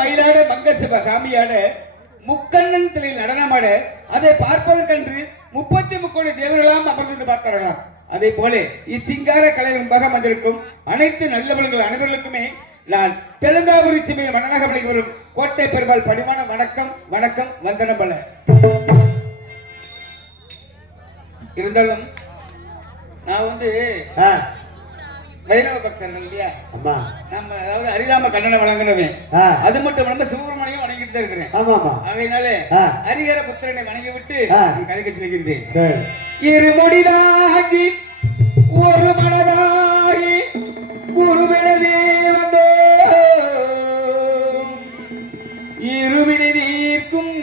மயிலாட மங்க சிவ காமியாட முக்கண்ணன் தலையில் நடனமாட அதை பார்ப்பதற்கென்று 33 தேவர்களாம் அமர்ந்து பார்க்கிறார்களாம். அதே போல இச்சிங்கார கலை முன்பாக வந்திருக்கும் அனைத்து நல்லவர்கள் அனைவர்களுக்குமே நான் தெலுங்காவூர் சிமையில் மன்னனாக விளங்கி வரும் கோட்டை பெருமாள் பணிவான வணக்கம் வணக்கம் வந்தனம் பல. இருந்தாலும் நான் வைணவ பக்தர்கள் இல்லையா, நம்ம அதாவது ஹரிராம கண்ணனை வணங்குறவன். அது மட்டும் இல்லாம சிவபெருமானையும் வணங்கிட்டு தான் இருக்கிறேன். அதனால ஹரிஹர புத்திரனை வணங்கி விட்டு கதைக்கு செல்கின்றேன். இருமுடிதாகி ஒரு மனதாகி குருவினதே வந்தோ இருவினி தீர்க்கும்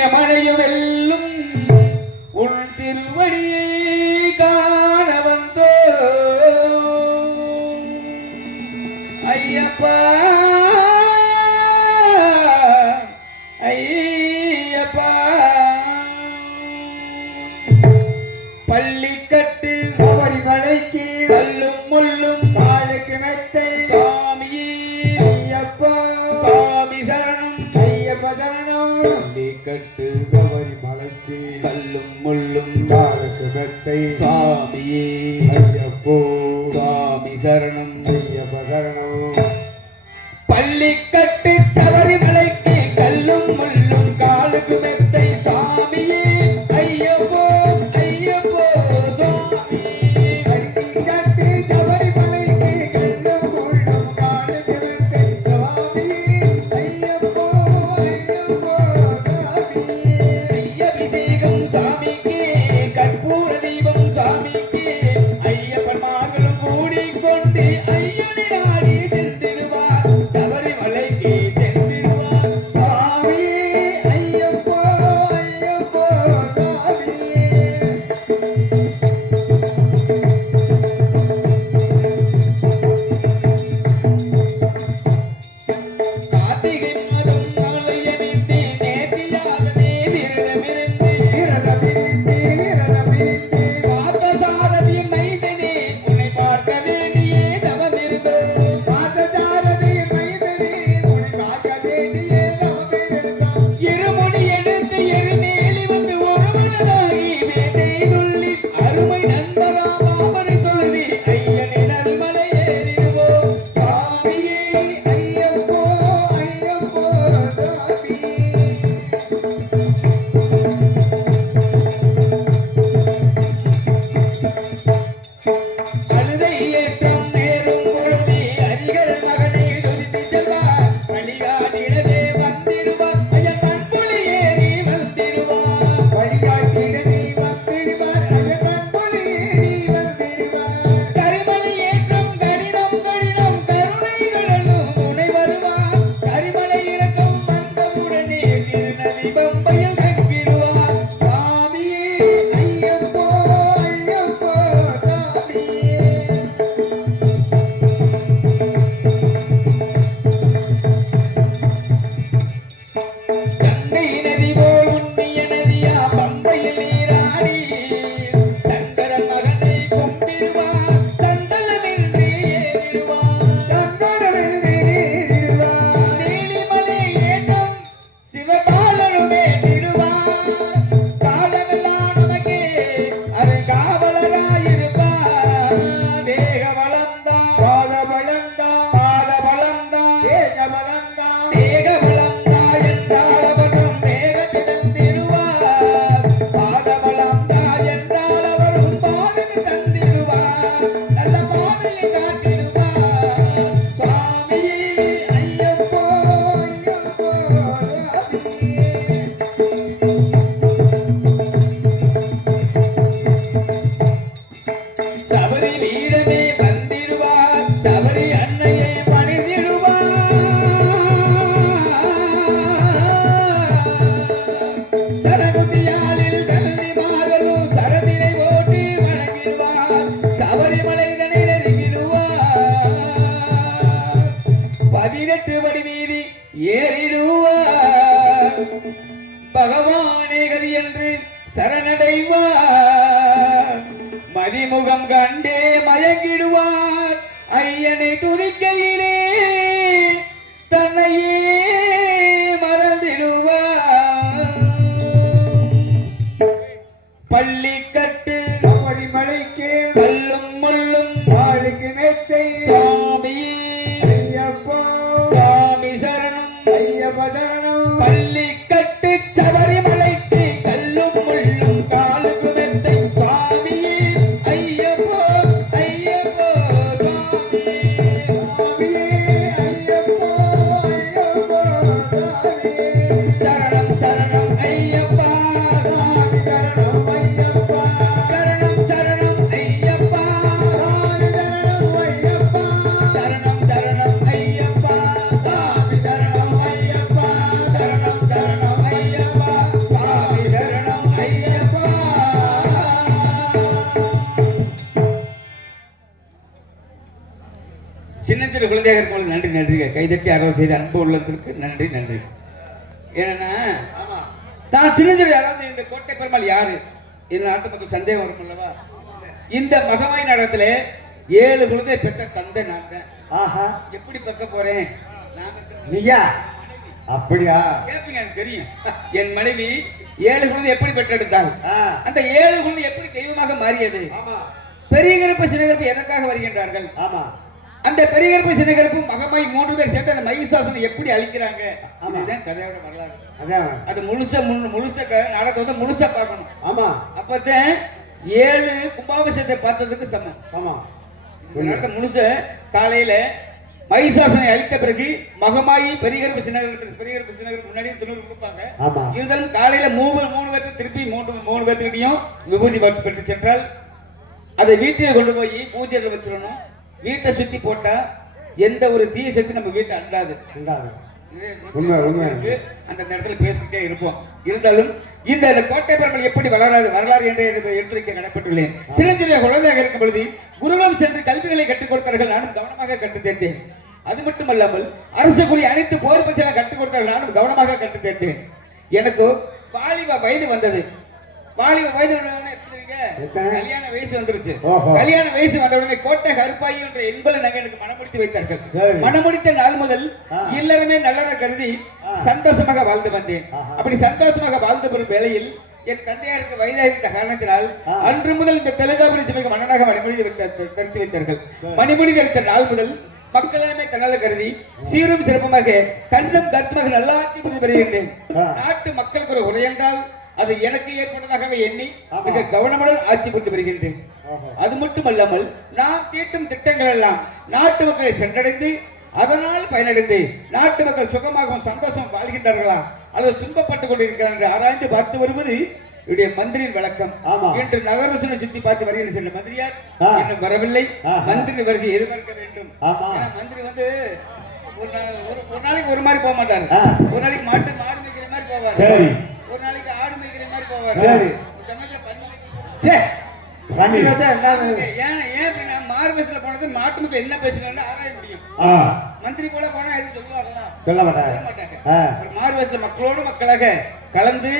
எமனைய வெல்லும் உன் திருவடியை காண வந்தோ ஐயப்பா ஐயப்பா. பள்ளிக்கட்டு சபரிமலைக்கு கல்லும் முள்ளும் காலுக்கு மெத்தை சாமியே ஐயப்பா சாமி சரணம் ஐயப்ப சரணம். பள்ளிக்கட்டு சபரிமலைக்கு கல்லும் முள்ளும் காலுக்கு மெத்தை சாமியே ஐயப்போ சாமி சரணம் ஐயப்ப சரணம். பள்ளிக்கட்டு சபரிமலைக்கு கல்லும் முள்ளும் காலுக்கு மெத்தை சாமியே ஐயப்போ ஐயப்போ சாமி. பள்ளிக்கட்டு சபரிமலைக்கு கல்லும் முள்ளும் காலுக்கு மெத்தை சாமி ஐயப்போ ஐயப்போ சாமி. ஐயபிஷேகம் சாமிக்கு கற்பூர தீபம் சாமிக்கு ஐயப்பன் மார்களும் கூடிக்கொண்டு ஐயனை நாடி சென்றிடுவார் சபரிமலைக்கு சென்றிடுவார் சாமி ஐயப்போ ஐயப்போ சாமி. கார்த்திகை மாதம் நாளையணிந்து நேர்த்தியாகவே விரதமிருந்து பார்த்த சாரதியின் மைந்தனே உன்னை பார்க்க வேண்டியே தவமிருந்தோ பார்த்த சாரதியின் மைந்தனே உன்னை பார்க்க வேண்டியே தவமிருந்தோ. இருமுடி எடுத்து எருமேலி வந்து ஒரு மனதாகி வேட்டை துள்ளி அருமை நண்பராம் பாபரை தொழுதி ஐயனை நல்மலை ஏறிடுவோம் சாமியே ஐயப்போ ஐயப்போ சாமி. அழுதை ஏற்றம் நேரும் பொழுது ஹரிஹர மகனை துதித்து செல்வார் வழிகாட்டிடவே வந்திடுவார் ஐயன் கண்புலி ஏறி வந்திடுவார் வழிகாட்டிடவே வந்திடுவார் ஐயன் கண்புலி ஏறி வந்திடுவார். கரிமலை ஏற்றம் கடினம் கடினம் கருணை கடலும் துணை வருவார் கரிமலை இறக்கம் வந்தவுடனே திருநதி பம்பையில் தங்கிடுவார் சாமியே ஐயப்போ ஐயப்போ சாமி. கங்கை நதி போல் உண்ணிய நதியா பம்பையில் நீராடி சங்கரன் மகனை கும்பிடுவார் சந்தனமின்றி ஏறிடுவார் சந்தனமின்றி ஏறிடுவார். நீலிமலை ஏற்றம் சிவபாலனும் ஏற்றிடுவார் காலமெல்லாம் நமக்கே அருள் காவலராயிருப்பார். தேக பலந்தான் பாத பலந்தான் பாத பலந்தான் தேக பலந்தான் தேக பலந்தா என்றால் அவனும் தேகத்தை தந்திடுவார் பாத பலந்தா என்றால் அவனும் பாதத்தை தந்திடுவார் நல்ல பாதையை காட்டிடுவார் சுவாமியே ஐயப்போ ஐயப்போ சாமி. சபரி வீடமே வந்திடுவார் சபரி அன்னையை பணிந்திடுவார் சரகுதியாலில் கல்விமார்களும் சரதினை ஓட்டி வணங்கிடுவார் சபரிமலைதனை நெருங்கிடுவார் 18 படி வீதி ஏறிடுவார் பகவானே கதி என்று சரணடைவார் மதிமுகம் கண்டே மயங்கிடுவார் ஐயனை துதிக்கையிலே தன்னையே பள்ளி கட்டு சபரிமலைக்கு கல்லும் முள்ளும் ஆளுக்கு மெத்தை சுவாமி ஐயப்பா சுவாமி சரணம் ஐயப்ப சரணம் பள்ளி கட்டு சபரிமலைக்கு கல்லும் முள்ளும் காலுக்கு மெத்தை சுவாமி ஐயப்போ ஐயப்போ சுவாமி சுவாமியே ஐயப்பா ஐயப்பா சுவாமி சரணம் சரணம் ஐயப்பா சுவாமி சரணம் ஐயப்பா சரணம் சரணம் ஐயப்பா சுவாமி சரணம் ஐயப்பா சரணம் சரணம் ஐயப்பா சுவாமி சரணம் ஐயப்பா சரணம் சரணம் ஐயப்பா சுவாமி சரணம் ஐயப்பா சின்னத்திரு குழந்தைகள் போல நன்றி நன்றிங்க கைதட்டி ஆர்வம் செய்த அன்பு உள்ளத்திற்கு நன்றி நன்றி ஏன்னா ஆமா தான் சின்னத்திரு அதாவது இந்த கோட்டை பெருமாள் யாரு இந்த நாட்டு மக்கள் சந்தேகம் வரும் அல்லவா இந்த மகவாய் நாடகத்துல 7 குழந்தை பெற்ற தந்தை நான் தான். ஆஹா எப்படி பெற்க போறேன் நீயா அப்படியா கேப்பீங்க எனக்கு தெரியும் என் மனைவி 7 குழந்தை எப்படி பெற்றெடுத்தாள் ஆ அந்த 7 குழந்தை எப்படி தெய்வமாக மாறியது ஆமா பெரிய கருப்பு சின்ன கருப்பு எதற்காக வருகின்றார்கள் ஆமா அந்த பெரிய கருப்பு சின்ன கருப்பு மகமாய் 3 பேர் சேர்ந்து அந்த மகிஷாசுரனை எப்படி அழிக்கிறாங்க ஆமா. இதுதான் கதையோட வரலாறு அதான் அது முழுசா நாடகத்தை வந்து முழுசா பார்க்கணும் ஆமா அப்பதான் 7 கும்பாபிஷேகத்தை பார்த்ததுக்கு சமம் ஆமா இந்த நாடகத்தை முழுச காலையில மகிஷாசுரனை அழித்த பிறகு மகமாயி பெரிய கருப்பு சின்ன கருப்பு முன்னாடியே துணூறு கொடுப்பாங்க ஆமா இருந்தாலும் காலையில மூணு பேருக்கு திருப்பி மூணு பேர்த்துக்கிட்டையும் விபூதி பெற்று சென்றால் அதை வீட்டில் கொண்டு போய் பூஜையில் வச்சிடணும் வீட்டை சுத்தி போட்டா எந்த ஒரு தீய சக்தி நம்ம வீட்டை அண்டாது ரெண்டாவது உண்மை உண்மை அந்த இடத்துல பேசிட்டே இருப்போம் இருந்தாலும் இந்த கோட்டை பெருமாள் எப்படி வரலாறு என்று எடுத்துரைக்க கடப்பட்டுள்ளேன் சின்னஞ்சிறிய குழந்தையாக இருக்கும் பொழுது குருகுலம் சென்று கல்விகளை கற்றுக் கொடுத்தார்கள் நானும் கவனமாக கற்றுத் தேர்ந்தேன் அது மட்டுமல்லாமல் அரசுக்குரிய அனைத்து போர் பிரச்சனை கற்றுக் கொடுத்தார்கள் நானும் கவனமாக கற்றுத் தேர்ந்தேன் எனக்கு வாலிப வயது வந்தது வாலிப வயது வந்தவுடனே எப்படி இருக்கீங்க? எத்தனை? கல்யாண வயசு வந்துருச்சு ஓஹோ. கல்யாண வயசு வந்தவுடனே கோட்டை கருப்பாயி என்ற என்பதை நாங்கள் எனக்கு மனமுடித்து வைத்தார்கள் சரி. மனமுடித்த நாள் முதல் ஆ. இல்லறமே நல்லற கருதி ஆ. சந்தோஷமாக வாழ்ந்து வந்தேன் ஆஹா. அப்படி சந்தோஷமாக வாழ்ந்து வரும் வேளையில் என் தந்தையாருக்கு வயதாகிவிட்ட காரணத்தினால் ஆ. அன்று முதல் இந்த தெலுங்காபுரி சபைக்கு மன்னனாக கருத்து வைத்தார்கள் மணிமுடி வைத்த நாள் முதல் மக்களிடமே தன்னால கருதி சீரும் சிறப்புமாக கண்ணும் கருத்துமாக நல்லாட்சி புரிந்து வருகின்றேன் ஆ. நாட்டு மக்களுக்கு ஒரு உரை என்றால் அது எனக்கு ஏற்பட்டதாகவே எண்ணி ஆமா. மிக கவனமுடன் ஆட்சி புரிந்து வருகின்றேன் ஓஹோ. அது மட்டுமல்லாமல் நாம் தீட்டும் திட்டங்கள் எல்லாம் நாட்டு மக்களை சென்றடைந்து அதனால் பயனடைந்து நாட்டு மக்கள் சுகமாகவும் சந்தோஷம் வாழ்கின்றார்களா அல்லது துன்பப்பட்டுக் கொண்டிருக்கிறார் என்று ஆராய்ந்து பார்த்து வருவது என்னுடைய மந்திரியின் வழக்கம். ஆமா. இன்று நகரசனை சுத்தி பார்த்து வருகின்ற சென்ற மந்திரியார் ஆ. இன்னும் வரவில்லை. ஆஹா. மந்திரி வருகை எதிர்பார்க்க வேண்டும். ஆமா. ஏன்னா மந்திரி வந்து ஒரு நாளைக்கு ஒரு மாதிரி போக மாட்டாரு. ஆ. ஒரு நாளைக்கு மாடு மேய்க்கிற மாதிரி போவார். சரி. ஒரு நாளைக்கு ஆடு மேய்க்கிற மாதிரி போவார். சரி. ஒரு சமயத்துல பன்னி மேய்க்கிற சே பண்ணி வச்சா என்ன ஏன் அப்படின்னா மாறு பஸ்ல போனது மாட்டு மக்கள் என்ன பேசுறாங்கன்னு ஆராய முடியும். ஆ மந்திரி போல போனா எதுவும் சொல்லுவாங்களா? சொல்ல மாட்டாங்க. சொல்ல மாட்டாங்க. ஆ. ஒரு மாறு பஸ்ல மக்களோடு மக்களாக கலந்து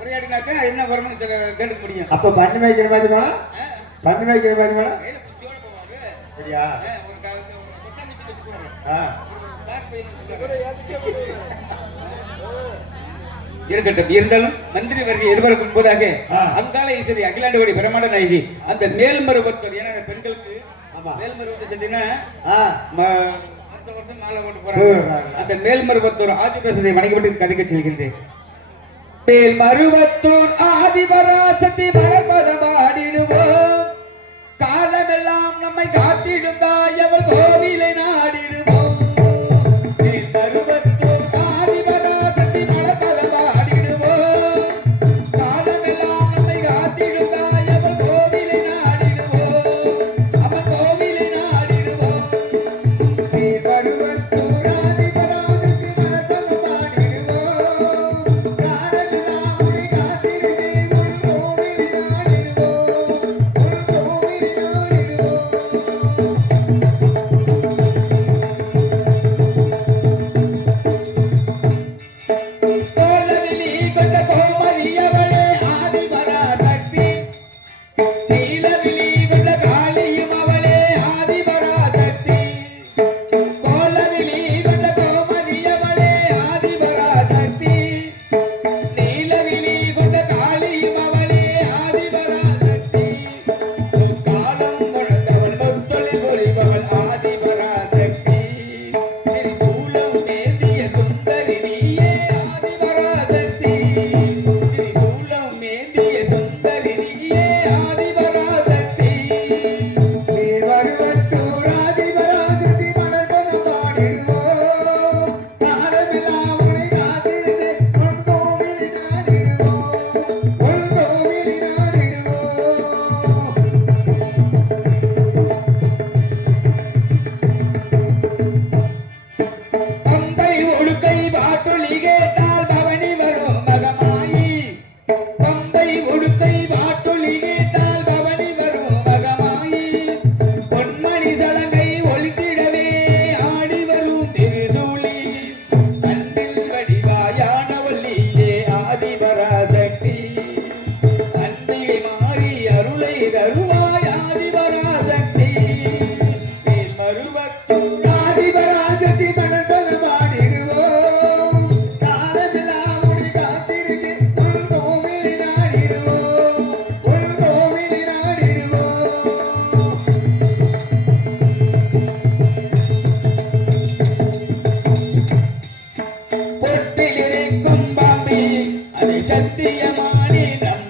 உரையாடினாக்க என்ன வரும்னு கேட்டுக்க முடியும். அப்ப பண்ணி வைக்கிற மாதிரி வேணாம் பண்ணி வைக்கிற மாதிரி வேணாம் கையில குச்சியோட போவாரு. அப்படியா ஒரு கொட்டாஞ்சி வச்சுக்குவாரு. ஆ பேக் பையில வச்சுக்குவாரு. இருக்கட்டும். இருந்தாலும் மந்திரி வருகை இருவருக்கு முன்பதாக ஆ. அங்காள ஈஸ்வரி அகிலாண்டவடி பிரமாண்ட நாயகி அந்த மேல்மருவத்தூர் ஏன்னா பெண்களுக்கு ஆமா. மேல்மருவத்தை செஞ்சீங்கன்னா ஆ வருஷம் மாலை போட்டு போறாங்க. அந்த மேல்மருவத்தூர் ஆதிபராசத்தை வணங்கிவிட்டு கதைக்க செல்கின்றேன். மேல்மருவத்தூர் ஆதிபராசத்தை வளர்ப்பத பாடிடுவோம் காலமெல்லாம் நம்மை காத்திடும் தாயவள் கோவிலை நாடிடுவோம். மேல்மருவத்தூர் ஆதிபராசத்தை வளர்ப்பத பாடிடுவோம் காலமெல்லாம் நம்மை காத்திடும் தாயவள் கோவிலை நாடிடுவோம் அவள் கோவிலை நாடிடுவோம். மாரியமானே நம்ம